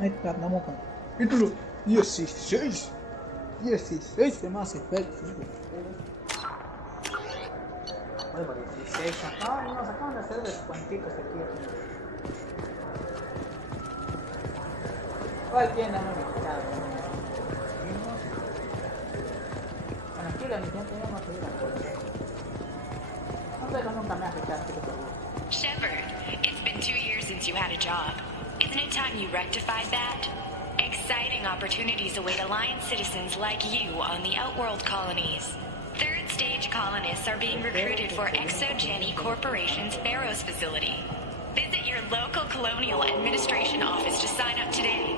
Ahí está, andamos con capítulo 16. 16 de más efectos. Bueno, 16. Ay, nos acaban de hacer descuentitos aquí. ¿Cuál tienda no limitado? Bueno, aquí la misión tenemos que ir a por eso. No sé, nunca me ha afectado, estoy seguro. Shepard, it's been 2 years since you had a job. Isn't it time you rectified that? Exciting opportunities await Alliance citizens like you on the Outworld colonies. Third stage colonists are being recruited for ExoGeni Corporation's Barrows facility. Visit your local colonial administration office to sign up today.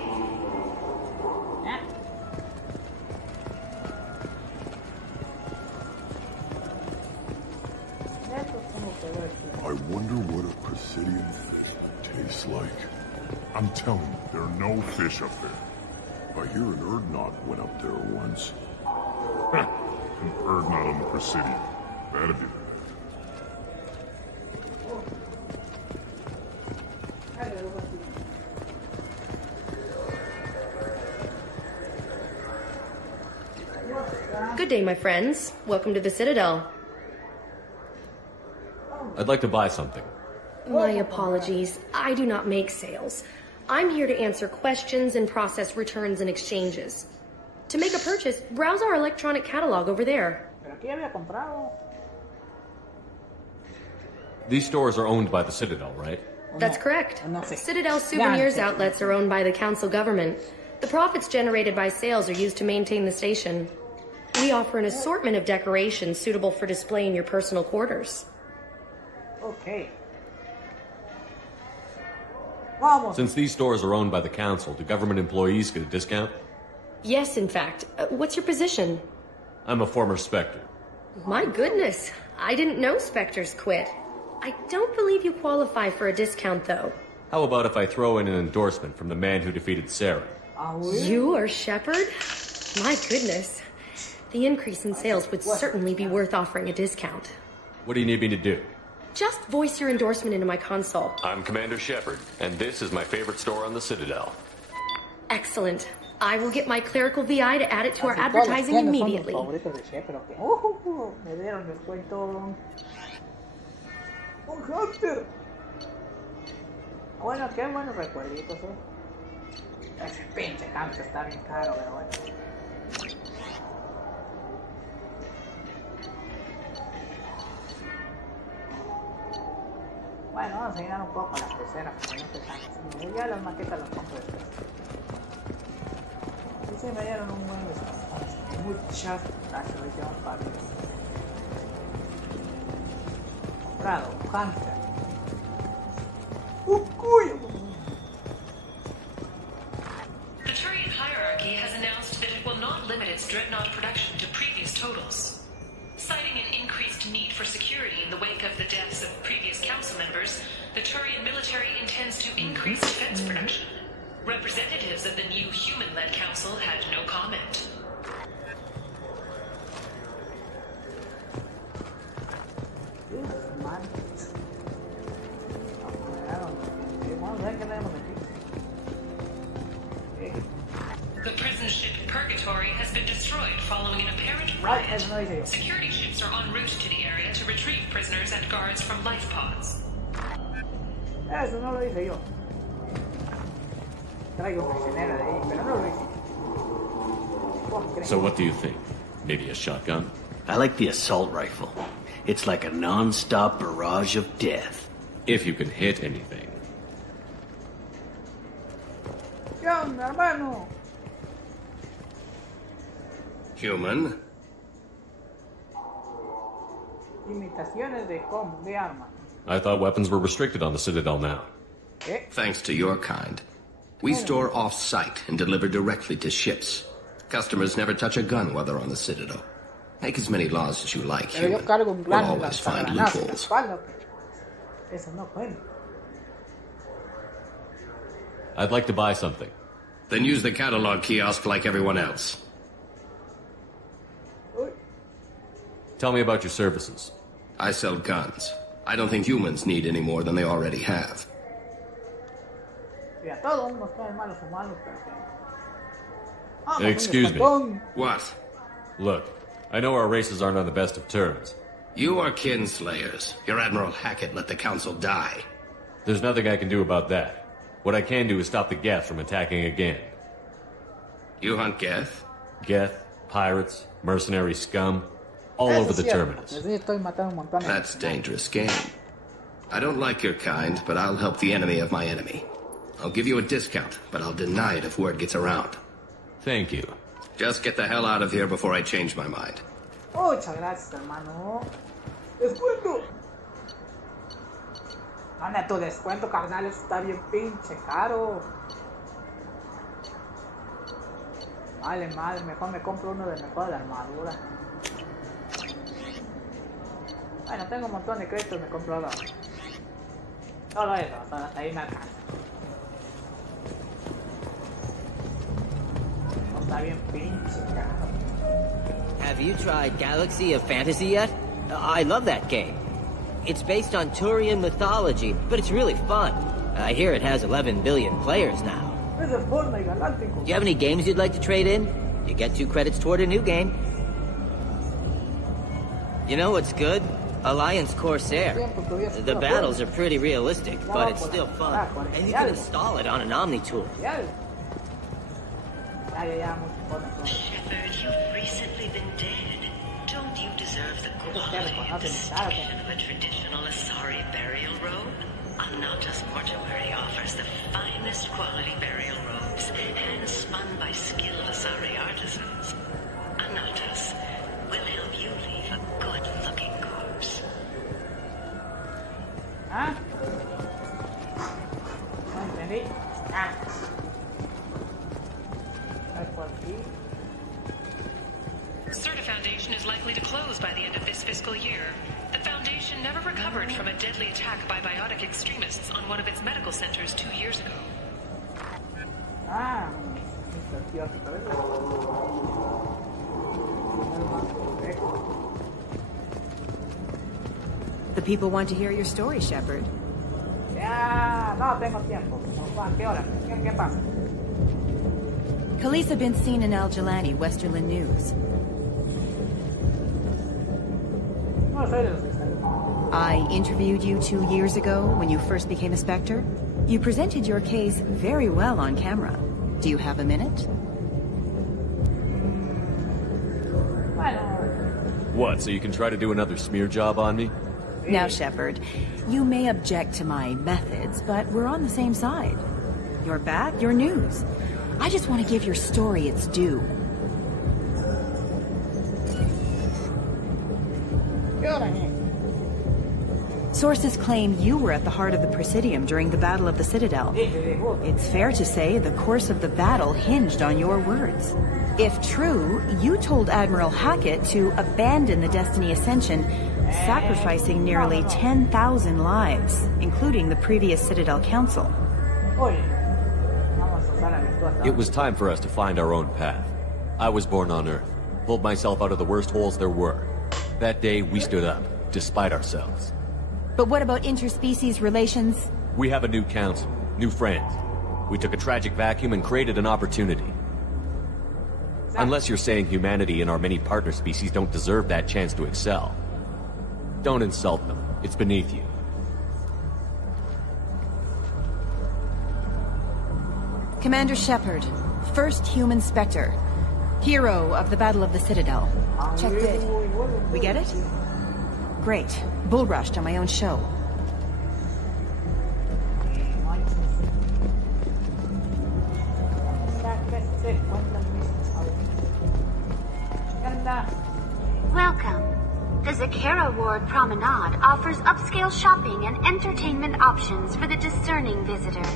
I wonder what a Presidian fish tastes like. I'm telling you, there are no fish up there. I hear an Erdnot went up there once. An Erdnot on the Presidian. That'd be Good day, my friends. Welcome to the Citadel. I'd like to buy something. My apologies. I do not make sales. I'm here to answer questions and process returns and exchanges. To make a purchase, browse our electronic catalog over there. These stores are owned by the Citadel, right? That's correct. Citadel Souvenirs outlets are owned by the Council government. The profits generated by sales are used to maintain the station. We offer an assortment of decorations suitable for display in your personal quarters. Okay. Since these stores are owned by the Council, do government employees get a discount? Yes, in fact. What's your position? I'm a former Spectre. My goodness. I didn't know Spectres quit. I don't believe you qualify for a discount, though. How about if I throw in an endorsement from the man who defeated Sarah? You are Shepard? My goodness. The increase in sales would certainly be worth offering a discount. What do you need me to do? Just voice your endorsement into my console. I'm Commander Shepard, and this is my favorite store on the Citadel. Excellent. I will get my clerical VI to add it to our advertising immediately. Me dieron descuento. Un hamster. Bueno, qué buenos recuerditos, Ese pinche hamster está bien caro, pero bueno. Bueno, vamos a enseñar un poco las peceras, porque no se están. Ya las maquetas las compro después. Y se me dieron un buen descuento. Muchas gracias, lo hicieron fáciles. Comprado, hamster. Cuyo. The Turian hierarchy has announced that it will not limit its dreadnought production to previous totals. Citing an increased need for security in the wake of the deaths of previous council members, the Turian military intends to increase defense production. Representatives of the new human-led council had no comment. The prison ship Purgatory has been destroyed following an apparent riot. Security ships are en route to the area to retrieve prisoners and guards from life pods. Eso no lo hice yo. Traigo prisionera de ahí, pero no lo hice. So what do you think? Maybe a shotgun? I like the assault rifle. It's like a non-stop barrage of death. If you can hit anything. ¿Qué onda, hermano? Human? Imitaciones de arma. I thought weapons were restricted on the Citadel now. Thanks to your kind. We store off-site and deliver directly to ships. Customers never touch a gun while they're on the Citadel. Make as many laws as you like, human. We'll always find loopholes. Eso no puede. I'd like to buy something. Then use the catalog kiosk like everyone else. Tell me about your services. I sell guns. I don't think humans need any more than they already have. a todos nos caen malos humanos, pero excuse me. What? Look, I know our races aren't on the best of terms. You are kinslayers. Your Admiral Hackett let the Council die. There's nothing I can do about that. What I can do is stop the Geth from attacking again. You hunt Geth? Geth, pirates, mercenary scum, all over the terminus. That's dangerous game. I don't like your kind, but I'll help the enemy of my enemy. I'll give you a discount, but I'll deny it if word gets around. Thank you. Just get the hell out of here before I change my mind. Muchas gracias, hermano. Descuento. Anda, tu descuento, carnal, está bien pinche caro. Vale, madre, mejor me compro uno de mejor de armadura. Bueno, tengo un montón de créditos, me compro algo. Solo eso, hasta ahí me alcanza. No está bien pinche caro. Have you tried Galaxy of Fantasy yet? I love that game. It's based on Turian mythology, but it's really fun. I hear it has 11 billion players now. Do you have any games you'd like to trade in? You get 2 credits toward a new game. You know what's good? Alliance Corsair. The battles are pretty realistic, but it's still fun. And you can install it on an Omni tool. Shepard, you've recently been dead. Don't you deserve the quality and distinction of a traditional Asari burial robe? Anatas Mortuary offers the finest quality burial robes, hand-spun by skilled Asari artisans. Anatas will help you leave a good-looking corpse. Huh? No entendí. Certa Foundation is likely to close by the end of this fiscal year. The Foundation never recovered from a deadly attack by biotic extremists on one of its medical centers 2 years ago. The people want to hear your story, Shepard. No tengo tiempo. ¿Qué hora? ¿Qué pasa? Khaleesa been seen in Al Jalani, Westerland News. I interviewed you 2 years ago when you first became a Spectre. You presented your case very well on camera. Do you have a minute? What, so you can try to do another smear job on me? Now, Shepard, you may object to my methods, but we're on the same side. You're back, you're news. I just want to give your story its due. Sources claim you were at the heart of the Presidium during the Battle of the Citadel. It's fair to say the course of the battle hinged on your words. If true, you told Admiral Hackett to abandon the Destiny Ascension, sacrificing nearly 10,000 lives, including the previous Citadel Council. It was time for us to find our own path. I was born on Earth, pulled myself out of the worst holes there were. That day, we stood up, despite ourselves. But what about interspecies relations? We have a new council, new friends. We took a tragic vacuum and created an opportunity. Unless you're saying humanity and our many partner species don't deserve that chance to excel. Don't insult them. It's beneath you. Commander Shepard, first human Spectre. Hero of the Battle of the Citadel. Checked it. We get it? Great. Bull rushed on my own show. Welcome. The Zakera Ward Promenade offers upscale shopping and entertainment options for the discerning visitor.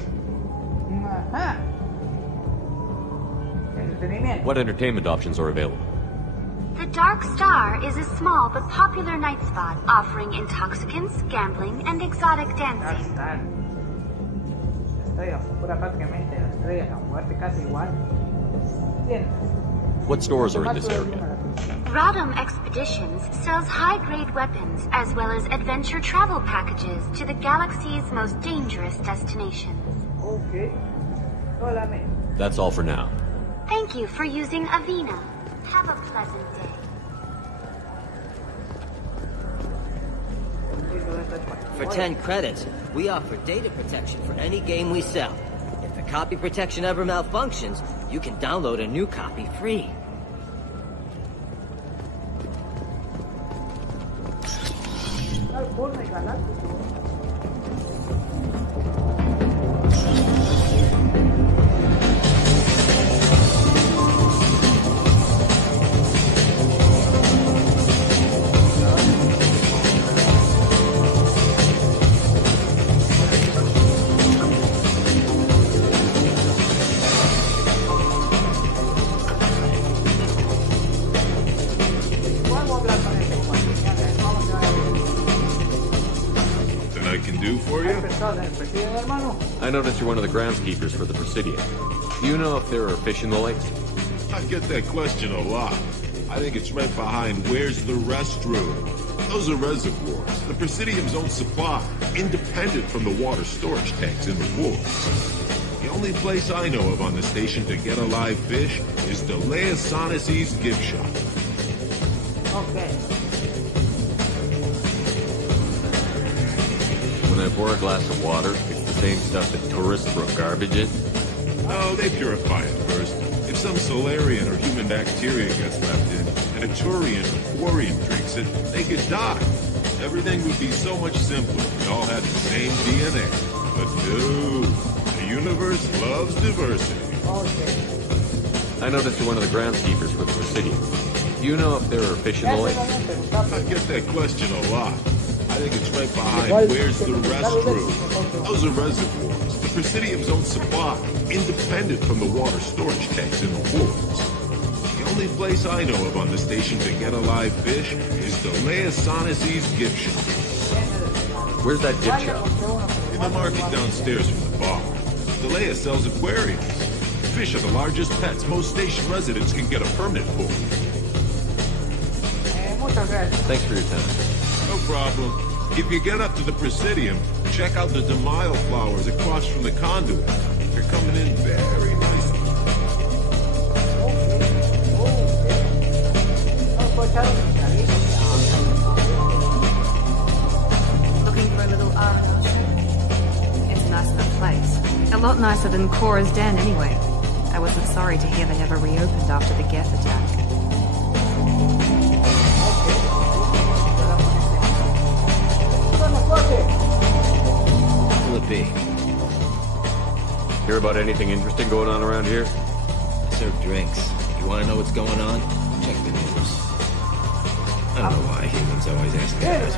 What entertainment options are available? The Dark Star is a small but popular night spot offering intoxicants, gambling, and exotic dancing. What stores are in this area? Rodham Expeditions sells high-grade weapons as well as adventure travel packages to the galaxy's most dangerous destinations. Okay. That's all for now. Thank you for using Avena. Have a pleasant day. For 10 credits, we offer data protection for any game we sell. If the copy protection ever malfunctions, you can download a new copy free. I noticed you're one of the groundskeepers for the Presidium. Do you know if there are fish in the lakes? I get that question a lot. I think it's right behind where's the restroom. Those are reservoirs, the Presidium's own supply, independent from the water storage tanks in the woods. The only place I know of on the station to get a live fish is Delea Sonesi's gift shop. Okay. When I pour a glass of water, it's the same stuff that tourists throw garbage in? Oh, they purify it first. If some Solarian or human bacteria gets left in, and a Turian or Quarian drinks it, they could die. Everything would be so much simpler if we all had the same DNA. But no, the universe loves diversity. Okay. I noticed you're one of the groundskeepers for the Presidium. Do you know if there are fish in the lake? I get that question a lot. I think it's right behind where's the restroom. Those are reservoirs, the Presidium's own supply, independent from the water storage tanks in the woods. The only place I know of on the station to get a live fish is Delea Sonesi's gift shop. Where's that gift shop? In the market downstairs from the bar. Delea sells aquariums. Fish are the largest pets most station residents can get a permit for. Thanks for your time. No problem. If you get up to the Presidium, check out the Demile flowers across from the conduit. They're coming in very nicely. Looking for a little art potion. It's a nice enough place. A lot nicer than Cora's den anyway. I wasn't sorry to hear they never reopened after the Geth attack. Will it be? Hear about anything interesting going on around here? I serve drinks. You want to know what's going on? Check the news. I don't know why humans always ask that.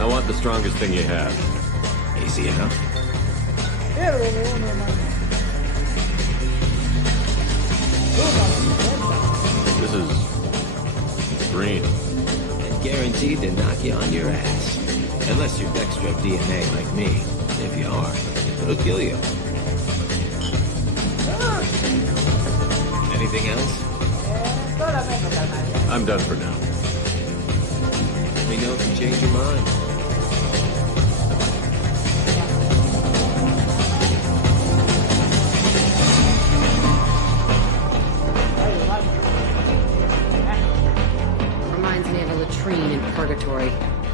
I want the strongest thing you have. Easy enough. This is green. And guaranteed to knock you on your ass. Unless you're Dextro DNA like me. If you are, it'll kill you. Anything else? I'm done for now. Let me know if you change your mind. Reminds me of a latrine in purgatory.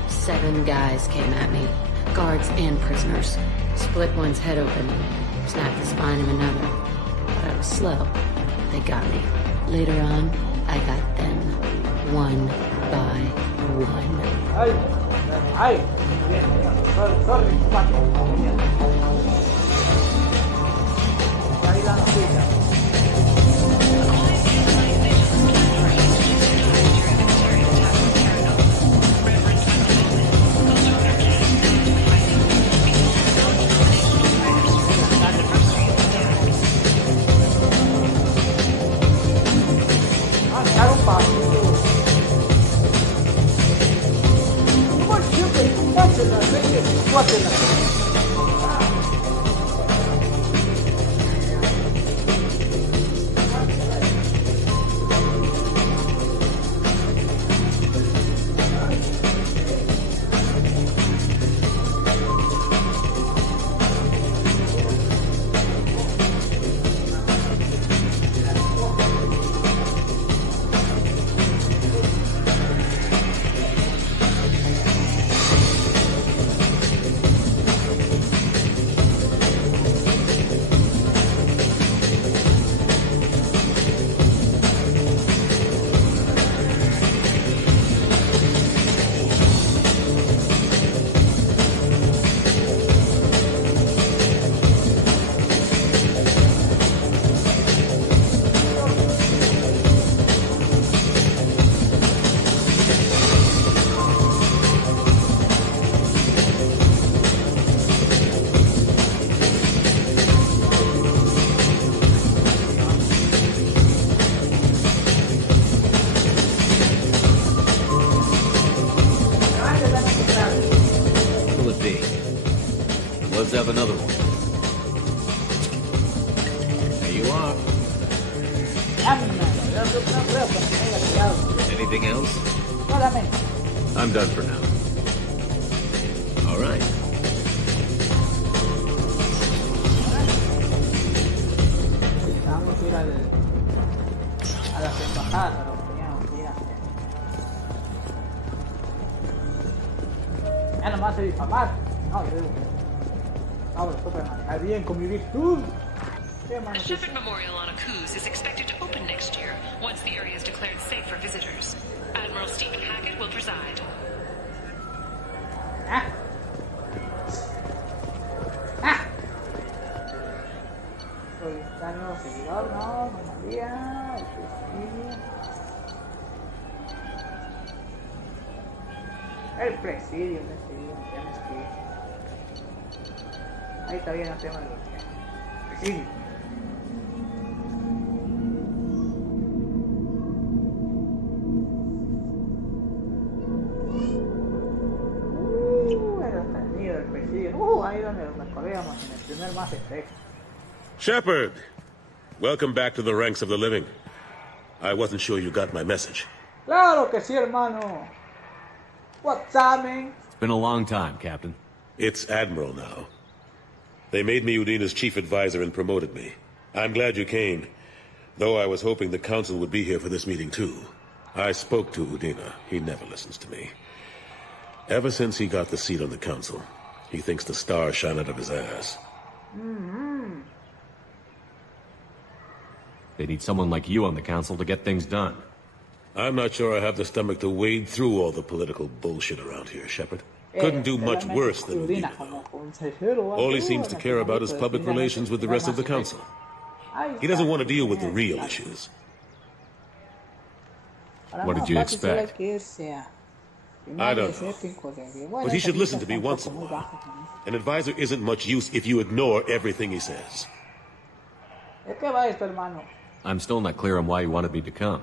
7 guys came at me. Guards and prisoners. Split one's head open. Snapped the spine of another. But I was slow. They got me. Later on, I got them. One by one. luck. Anything else? I'm done for now. All right. Vamos a ir a las embajadas, a lo que teníamos que ir a hacer. Ya nomás se difamar. No, yo digo que... Ahora, esto para manejar bien con mi virtud. The Shepherd Memorial on Akuz is expected to open next year, once the area is declared safe for visitors. Admiral Stephen Hackett will preside. Solicitar nuevo seguidor, no, María, el presidio, tienes que ir. Ahí todavía no tenemos el presidio. El presidio. Ahí donde nos acordamos en el primer Mass Effect. Shepard! Welcome back to the ranks of the living. I wasn't sure you got my message. Claro que sí, hermano. What's up, man? It's been a long time, Captain. It's Admiral now. They made me Udina's chief advisor and promoted me. I'm glad you came, though I was hoping the Council would be here for this meeting too. I spoke to Udina. He never listens to me. Ever since he got the seat on the Council, he thinks the stars shine out of his ass. They need someone like you on the Council to get things done. I'm not sure I have the stomach to wade through all the political bullshit around here, Shepard. Couldn't do much worse than Udina, though. All he seems to care about is public relations with the rest of the Council. He doesn't want to deal with the real issues. What did you expect? I don't know. But he should listen to me once in a while. An advisor isn't much use if you ignore everything he says. I'm still not clear on why you wanted me to come.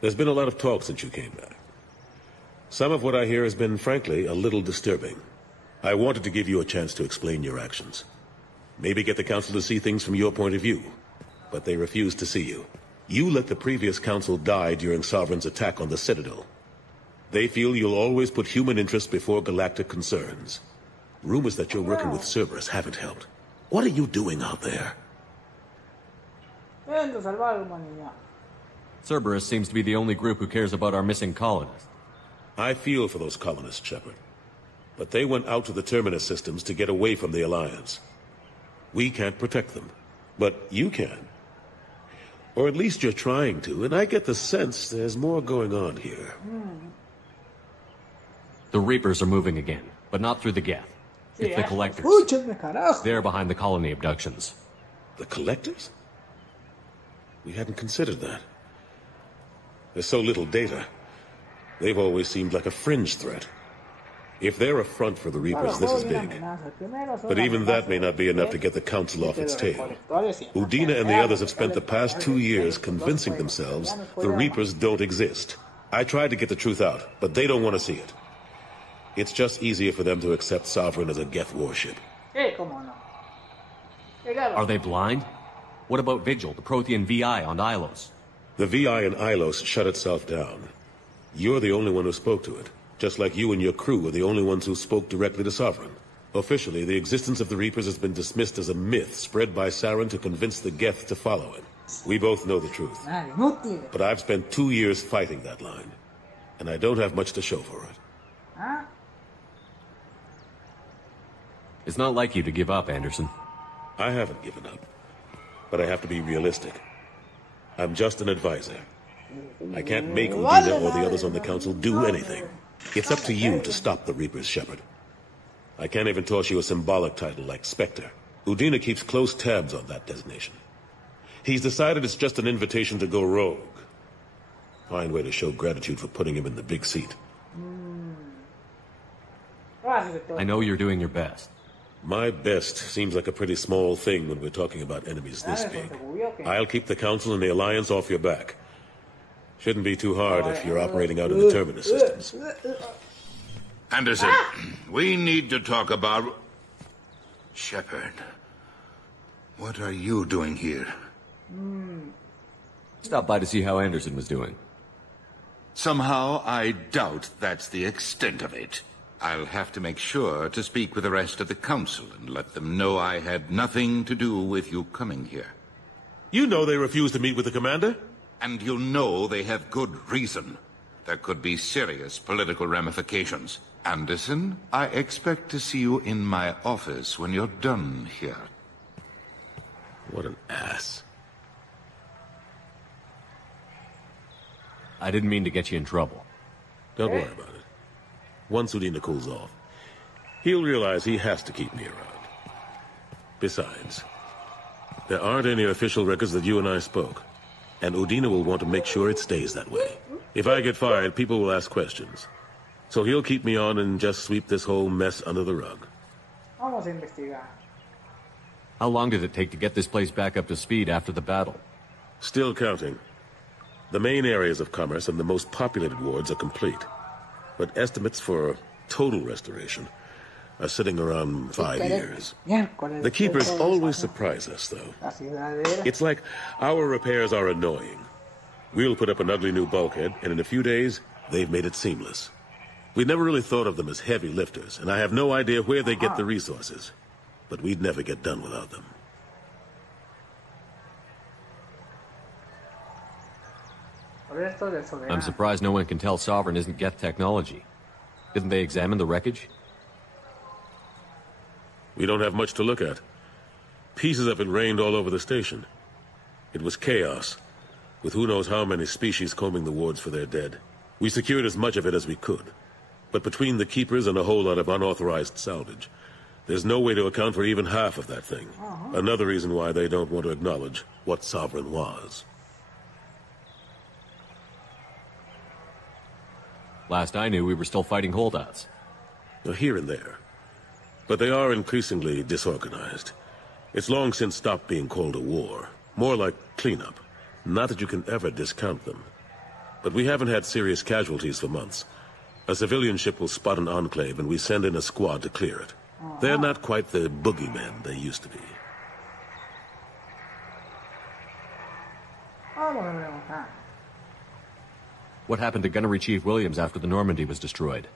There's been a lot of talk since you came back. Some of what I hear has been, frankly, a little disturbing. I wanted to give you a chance to explain your actions. Maybe get the Council to see things from your point of view. But they refuse to see you. You let the previous Council die during Sovereign's attack on the Citadel. They feel you'll always put human interests before galactic concerns. Rumors that you're working with Cerberus haven't helped. What are you doing out there? Cerberus seems to be the only group who cares about our missing colonists. I feel for those colonists, Shepard. But they went out to the Terminus systems to get away from the Alliance. We can't protect them, but you can. Or at least you're trying to, and I get the sense there's more going on here. The Reapers are moving again, but not through the Geth. It's the Collectors. They're behind the colony abductions. The Collectors? We hadn't considered that. There's so little data. They've always seemed like a fringe threat. If they're a front for the Reapers, this is big. But even that may not be enough to get the Council off its tail. Udina and the others have spent the past 2 years convincing themselves the Reapers don't exist. I tried to get the truth out, but they don't want to see it. It's just easier for them to accept Sovereign as a Geth warship. Are they blind? What about Vigil, the Prothean VI on Ilos? The VI in Ilos shut itself down. You're the only one who spoke to it. Just like you and your crew are the only ones who spoke directly to Sovereign. Officially, the existence of the Reapers has been dismissed as a myth spread by Saren to convince the Geth to follow him. We both know the truth. But I've spent 2 years fighting that line. And I don't have much to show for it. It's not like you to give up, Anderson. I haven't given up. But I have to be realistic. I'm just an advisor. I can't make Udina or the others on the Council do anything. It's up to you to stop the Reapers, Shepard. I can't even toss you a symbolic title like Spectre. Udina keeps close tabs on that designation. He's decided it's just an invitation to go rogue. Fine way to show gratitude for putting him in the big seat. I know you're doing your best. My best seems like a pretty small thing when we're talking about enemies this big. I'll keep the Council and the Alliance off your back. Shouldn't be too hard if you're operating out in the Terminus systems. Anderson, we need to talk about... Shepard. What are you doing here? Stopped by to see how Anderson was doing. Somehow, I doubt that's the extent of it. I'll have to make sure to speak with the rest of the council and let them know I had nothing to do with you coming here. You know they refused to meet with the commander? And you know they have good reason. There could be serious political ramifications. Anderson, I expect to see you in my office when you're done here. What an ass. I didn't mean to get you in trouble. Don't worry about it. Once Udina cools off, he'll realize he has to keep me around. Besides, there aren't any official records that you and I spoke, and Udina will want to make sure it stays that way. If I get fired, people will ask questions. So he'll keep me on and just sweep this whole mess under the rug. Vamos a investigar. How long did it take to get this place back up to speed after the battle? Still counting. The main areas of commerce and the most populated wards are complete. But estimates for total restoration are sitting around 5 years. The keepers always surprise us, though. It's like our repairs are annoying. We'll put up an ugly new bulkhead, and in a few days, they've made it seamless. We never really thought of them as heavy lifters, and I have no idea where they get the resources. But we'd never get done without them. I'm surprised no one can tell Sovereign isn't Geth technology. Didn't they examine the wreckage? We don't have much to look at. Pieces of it rained all over the station. It was chaos, with who knows how many species combing the wards for their dead. We secured as much of it as we could. But between the keepers and a whole lot of unauthorized salvage, there's no way to account for even half of that thing. Another reason why they don't want to acknowledge what Sovereign was. Last I knew, we were still fighting holdouts. Here and there. But they are increasingly disorganized. It's long since stopped being called a war. More like cleanup. Not that you can ever discount them. But we haven't had serious casualties for months. A civilian ship will spot an enclave and we send in a squad to clear it. They're not quite the boogeymen they used to be. What happened to Gunnery Chief Williams after the Normandy was destroyed?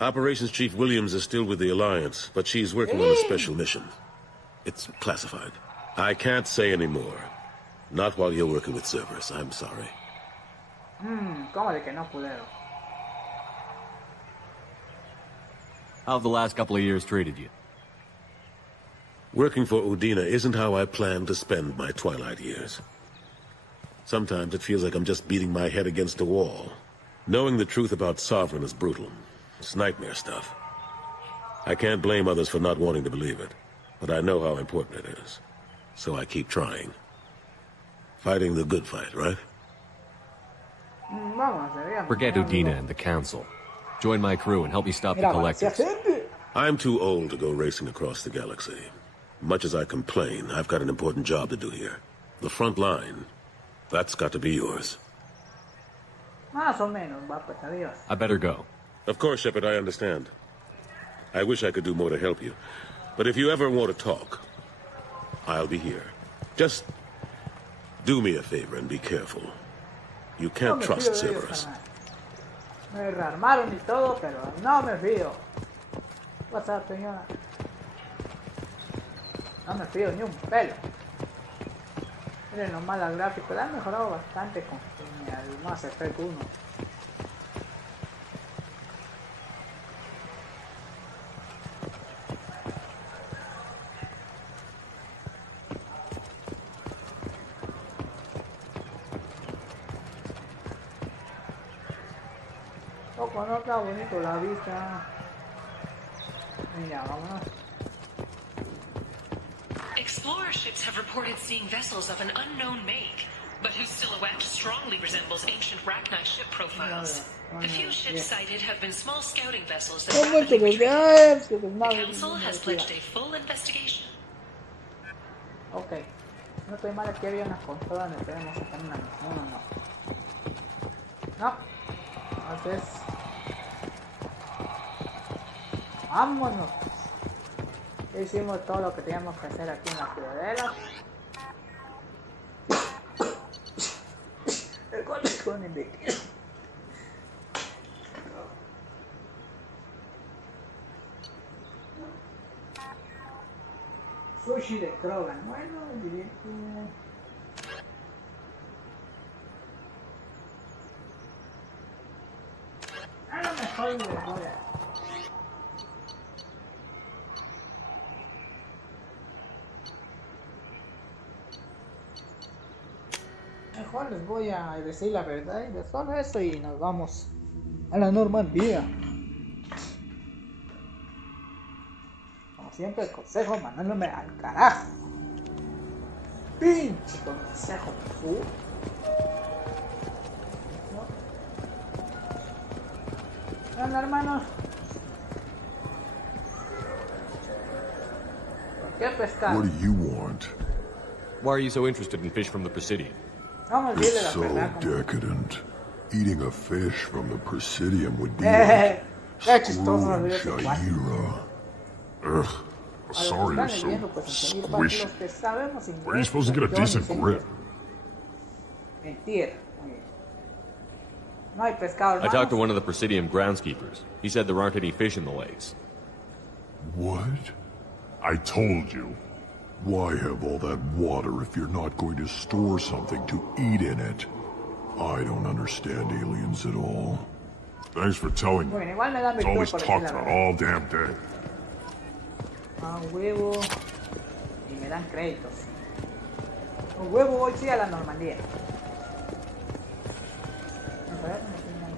Operations Chief Williams is still with the Alliance, but she's working on a special mission. It's classified. I can't say any more. Not while you're working with Cerberus, I'm sorry. ¿Cómo de que no pudieron? How have the last couple of years treated you? Working for Udina isn't how I planned to spend my twilight years. Sometimes it feels like I'm just beating my head against a wall. Knowing the truth about Sovereign is brutal. It's nightmare stuff. I can't blame others for not wanting to believe it, but I know how important it is. So I keep trying. Fighting the good fight, right? Forget Udina and the Council. Join my crew and help me stop the Collectors. I'm too old to go racing across the galaxy. Much as I complain, I've got an important job to do here. The front line, that's got to be yours. I better go. Of course, Shepard, I understand. I wish I could do more to help you. But if you ever want to talk, I'll be here. Just do me a favor and be careful. You can't trust Cerberus. Me rearmaron y todo, pero no me fío. What's up, señora? No me fío ni un pelo. Miren nomás la gráfica, la han mejorado bastante con el Mass Effect 1. No está bonito la vista. Mira, vámonos. Explorer ships have reported seeing vessels of an unknown make, but whose silhouette strongly resembles ancient Rachni ship profiles. The few ships sighted have been small scouting vessels that rapidly retreated. The Council has pledged a full investigation. Ok. No estoy mal, aquí había unas consolas donde tenemos que hacer una misión o no. No. Entonces... vámonos. Hicimos todo lo que teníamos que hacer aquí en la ciudadela. El colegio de sushi de Krogan. Bueno, diría que... a lo mejor les voy a... mejor les voy a decir la verdad y de solo eso y nos vamos a la Normandía. Como siempre el consejo mandándome al carajo. Pinche consejo. Bueno, hermanos, ¿por qué pescar? What do you want? Why are you so interested in fish from the Presidium? It's so decadent. Eating a fish from the Presidium would be like Scrooge, Shaira. Ugh, sorry you're so squishy. Where are you supposed to get a decent grip? Mentira. No hay pescado, I talked to one of the Presidium groundskeepers. He said there aren't any fish in the lakes. What? I told you. Why have all that water if you're not going to store something to eat in it? I don't understand aliens at all. Thanks for telling me. It's always talked about all damn day. A huevo. Y me dan créditos. A huevo voy sí a la Normandía.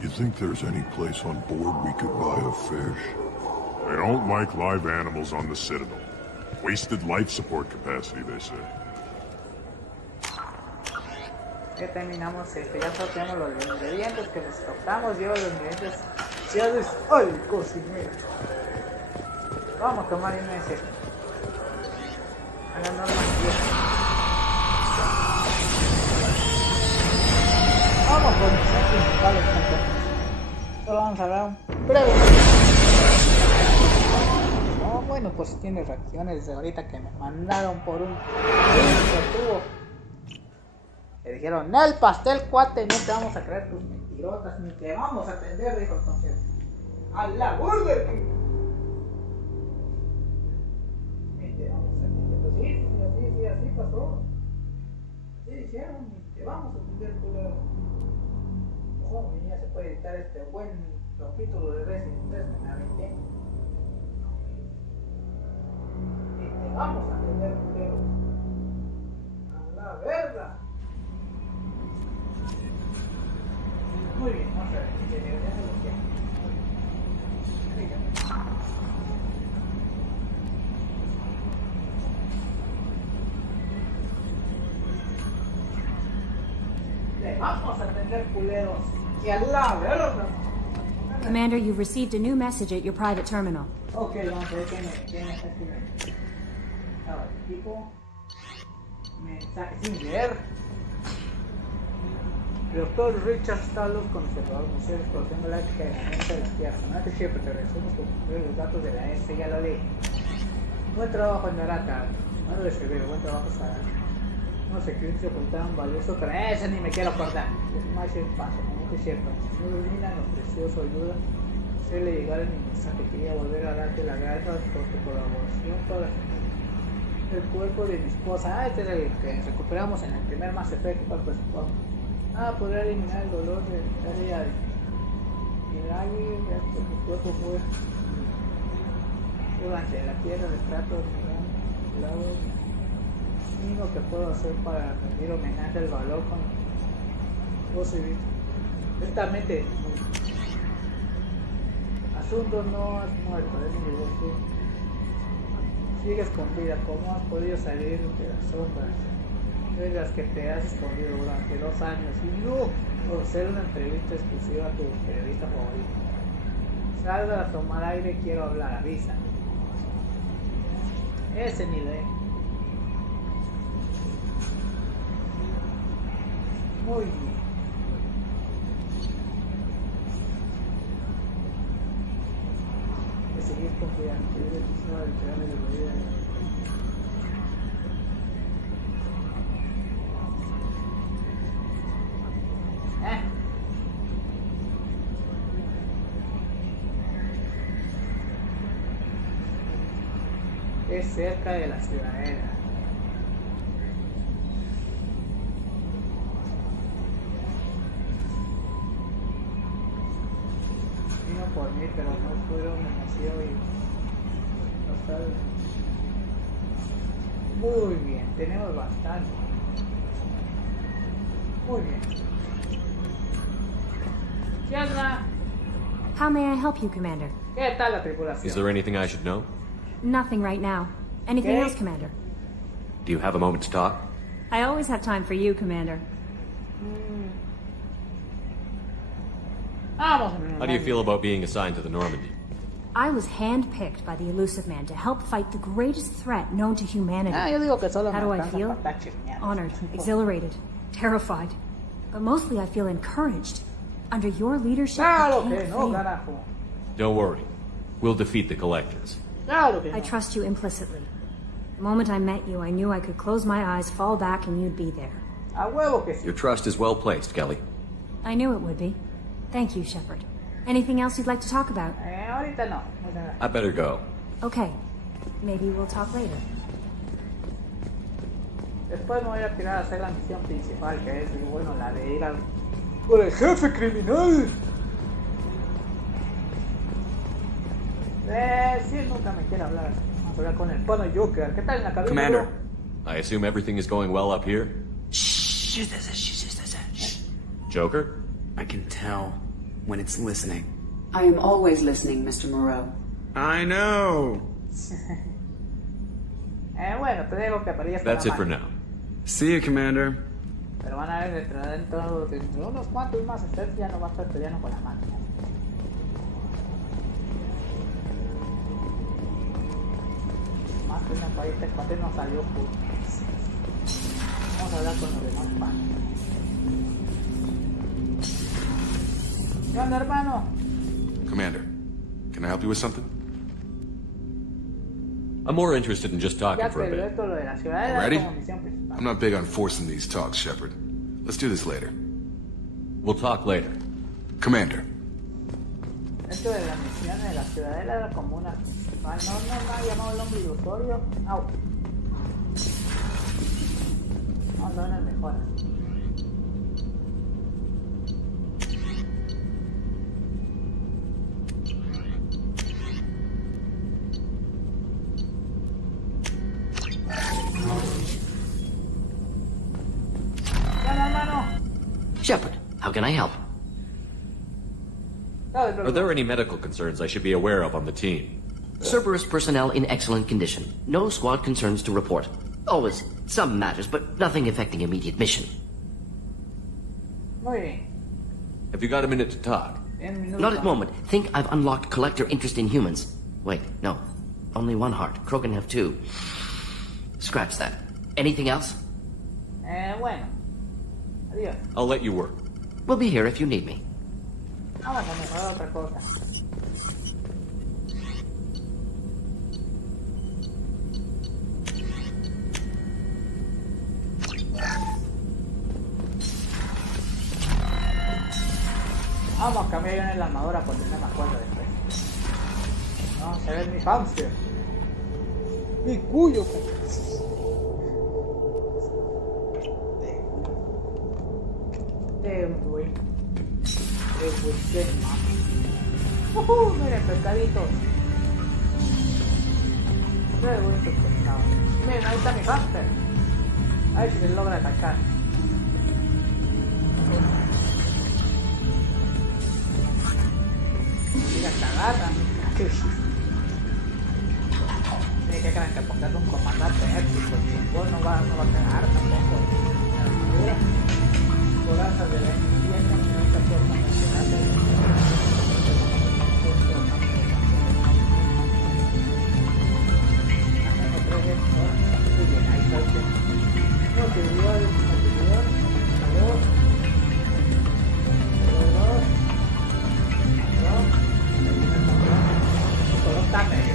You think there's any place on board we could buy a fish? They don't like live animals on the Citadel. Wasted life support capacity, they say. Ya terminamos ya solo tenemos los ingredientes que les tocamos. Llevo los ingredientes. Ya les... ¡Ay, cocinero! Vamos a tomar en ese. A la Normandía. Vamos con los principales puntos. Solo vamos a hablar un breve. Oh, bueno, pues tiene reacciones de ahorita que me mandaron por un tubo. Le dijeron, el pastel, cuate, no te vamos a creer tus mentirotas, ni te vamos a atender, dijo el consejero. ¡A la Burger King! Ni te vamos a atender. Pues sí, así pasó. Así dijeron, ni te vamos a atender, culero. Ojo, ya se puede editar este buen capítulo de Resident Evil, me aventé. Ni te vamos a atender, culero. ¡A la verga! Muy bien, vamos a ver. Le vamos a atender, culeros. Y al lado, ¿verdad? Commander, you've received a new message at your private terminal. Okay, vamos a ver quién está aquí. Tipo. Mensaje sin leer. El doctor Richard Stalos, conservador museo de exploración galáctica de la mente de la Tierra. No te siempre te regresamos con los datos de la S, ya lo leí. Buen trabajo en Naraka. 9 de febrero, buen trabajo Sara. Unos secretos se ocultaron valioso, pero ese ni me quiero acordar. Es más el paso, no es cierto. No olvida nos precioso ayuda. Se le llegar mi mensaje, quería volver a darte las gracias por tu colaboración para el cuerpo de mi esposa. Este es el que recuperamos en el primer Mass Effect para presupuesto. Podrá eliminar el dolor de área y el aire de mi cuerpo fue durante la tierra de trato de lado. Lo que puedo hacer para rendir homenaje al valor con vos y visto. Lentamente, asunto no has muerto, es mi negocio. Sigues con vida, ¿cómo has podido salir de las sombras? De las que te has escondido durante 2 años y no por ser una entrevista exclusiva a tu periodista favorito. Salga a tomar aire, quiero hablar, avisa. Ese ni lee. Muy bien. Hay que seguir con Es cerca de la ciudadela. Vino por mí, pero no fueron demasiado y no saben. Muy bien, tenemos bastante. Muy bien. Yasna. How may I help you, Commander? ¿Qué tal la tripulación? Is there anything I should know? Nothing right now. Anything else, Commander? Do you have a moment to talk? I always have time for you, Commander. How do you feel about being assigned to the Normandy? I was handpicked by the Elusive Man to help fight the greatest threat known to humanity. Yo digo que solo How do I feel? Honored, exhilarated, terrified. But mostly I feel encouraged. Under your leadership, Claro que no, carajo. Don't worry. We'll defeat the Collectors. Claro que no. I trust you implicitly. The moment I met you, I knew I could close my eyes, fall back, and you'd be there. A huevo que sí. Your trust is well placed, Kelly. I knew it would be. Thank you, Shepard. Anything else you'd like to talk about? Ahorita no. I better go. Okay. Maybe we'll talk later. Después me voy a tirar a hacer la misión principal, que es, bueno, la de ir al... por el jefe criminal. Si él nunca me quiere hablar. Vamos a hablar con el Pono Joker. ¿Qué tal en la cabina? Commander, I assume everything is going well up here? Shh. Joker? I can tell when it's listening. I am always listening, Mr. Moreau. I know. Bueno, te digo que aparece. That's it for now. See you, Commander. Pero van a ver dentro de unos cuantos más, usted ya no va a estar peleando con la máquina. Más que una país, este cuate no salió pues. Vamos a hablar con los demás panes. ¿Qué onda, hermano? Commander, can I help you with something? I'm more interested in just talking for a bit. Already? I'm not big on forcing these talks, Shepard. Let's do this later. We'll talk later. Commander. Esto de la misión de la ciudadela era como una... no me ha llamado el hombre ilusorio. Au. Vamos a ver las mejoras. Shepard, how can I help? Are there any medical concerns I should be aware of on the team? Cerberus personnel in excellent condition. No squad concerns to report. Always some matters, but nothing affecting immediate mission. Muy bien. Have you got a minute to talk? Not at the moment. Think I've unlocked collector interest in humans. Wait, no. Only one heart. Krogan have two. Scratch that. Anything else? Bueno. Adiós. I'll let you work. We'll be here if you need me. Vamos a mejorar otra cosa. Vamos a cambiar yo en la armadura porque no me acuerdo después. Vamos a ver mi hamster. Mi cuyo. Miren, pescaditos. Qué bonito pescado. Miren, ahí está mi hamster. A ver si se logra atacar. Mira, te agarran. Tiene que creer que pongas un comandante épico. El chingón no va a pegar tampoco. Corazas de la infierno, no está por nacional. Está medio.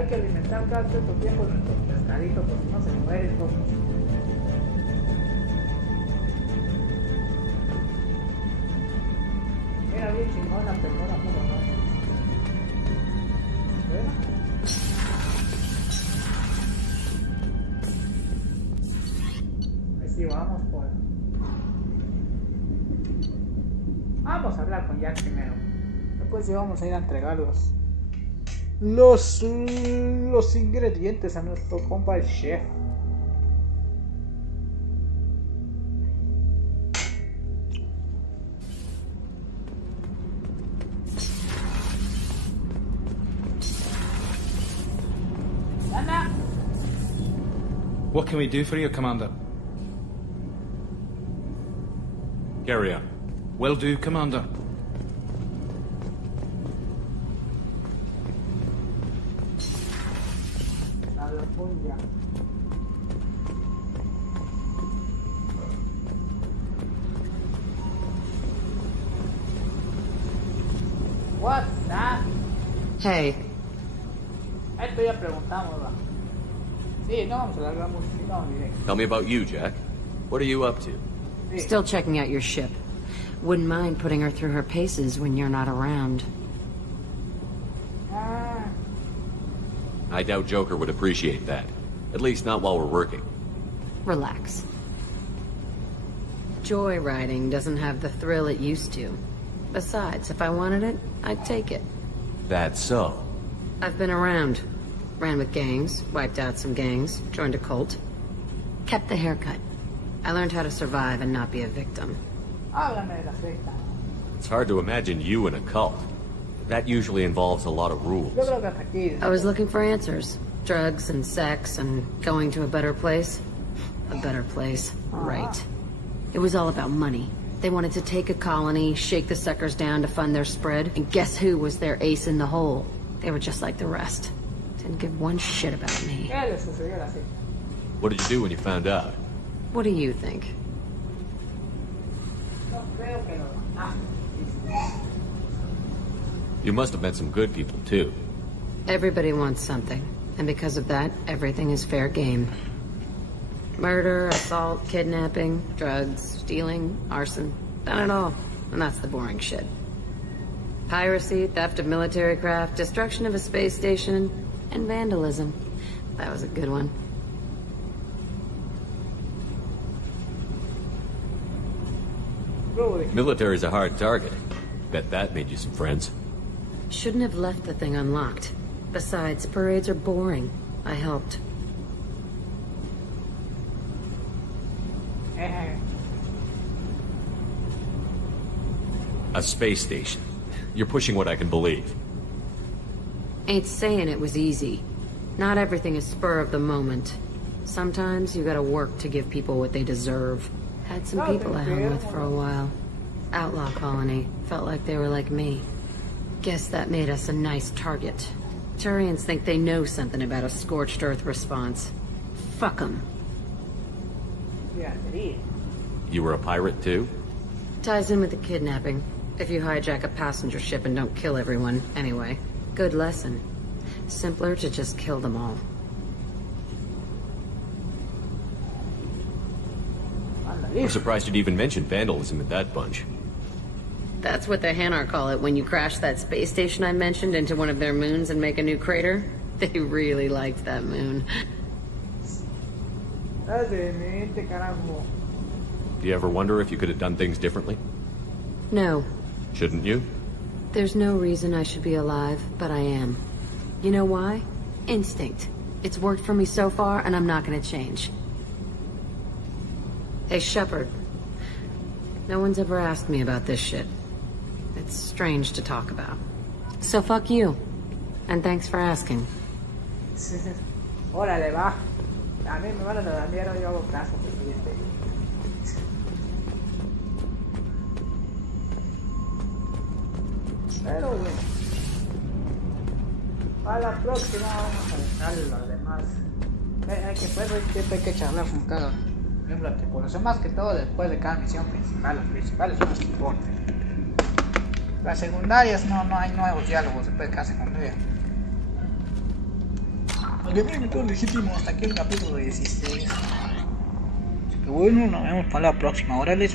Hay que alimentar cada cierto tiempo nuestros pescaditos porque no se mueren, loco. Era bien chingona, pero no la puedo más. Bueno. Ahí sí, vamos por... Vamos a hablar con Jack primero. Después sí vamos a ir a entregar los ingredientes a nuestro compa el chef. What can we do for you, Commander? Carry on. Will do, Commander. What's that? Hey. Esto ya preguntamos, ¿verdad? Sí, no vamos a largar mucho, no, directo. Tell me about you, Jack. What are you up to? Still checking out your ship. Wouldn't mind putting her through her paces when you're not around. I doubt Joker would appreciate that. At least not while we're working. Relax. Joyriding doesn't have the thrill it used to. Besides, if I wanted it, I'd take it. That's so. I've been around. Ran with gangs, wiped out some gangs, joined a cult. Kept the haircut. I learned how to survive and not be a victim. It's hard to imagine you in a cult. That usually involves a lot of rules. I was looking for answers. Drugs and sex and going to a better place. A better place, right. It was all about money. They wanted to take a colony, shake the suckers down to fund their spread, and guess who was their ace in the hole? They were just like the rest. Didn't give one shit about me. What did you do when you found out? What do you think? You must have met some good people, too. Everybody wants something, and because of that, everything is fair game. Murder, assault, kidnapping, drugs, stealing, arson, done it all. And that's the boring shit. Piracy, theft of military craft, destruction of a space station, and vandalism. That was a good one. Military's a hard target. Bet that made you some friends. Shouldn't have left the thing unlocked. Besides, parades are boring. I helped. A space station. You're pushing what I can believe. Ain't saying it was easy. Not everything is spur of the moment. Sometimes you gotta work to give people what they deserve. Had some people I hung with for a while. Outlaw colony. Felt like they were like me. Guess that made us a nice target. Turians think they know something about a scorched earth response. Fuck them. You were a pirate too? Ties in with the kidnapping. If you hijack a passenger ship and don't kill everyone, anyway. Good lesson. Simpler to just kill them all. I'm surprised you'd even mention vandalism in that bunch. That's what the Hanar call it when you crash that space station I mentioned into one of their moons and make a new crater. They really liked that moon. Do you ever wonder if you could have done things differently? No. Shouldn't you? There's no reason I should be alive, but I am. You know why? Instinct. It's worked for me so far, and I'm not gonna change. Hey, Shepard. No one's ever asked me about this shit. It's strange to talk about. So fuck you. And thanks for asking. Órale, va. A mí me van a dar mierda, yo hago caso, presidente. Pero bien. Para la próxima vamos a dejarle los demás. Hay que siempre hay que charlar con cada miembro de la tripulación, más que todo después de cada misión principal. Los principales son los que importan. Las secundarias no hay nuevos diálogos después de cada secundaria. Aunque me todo legítimo hasta aquí el capítulo 16. Pero bueno, nos vemos para la próxima. Órale.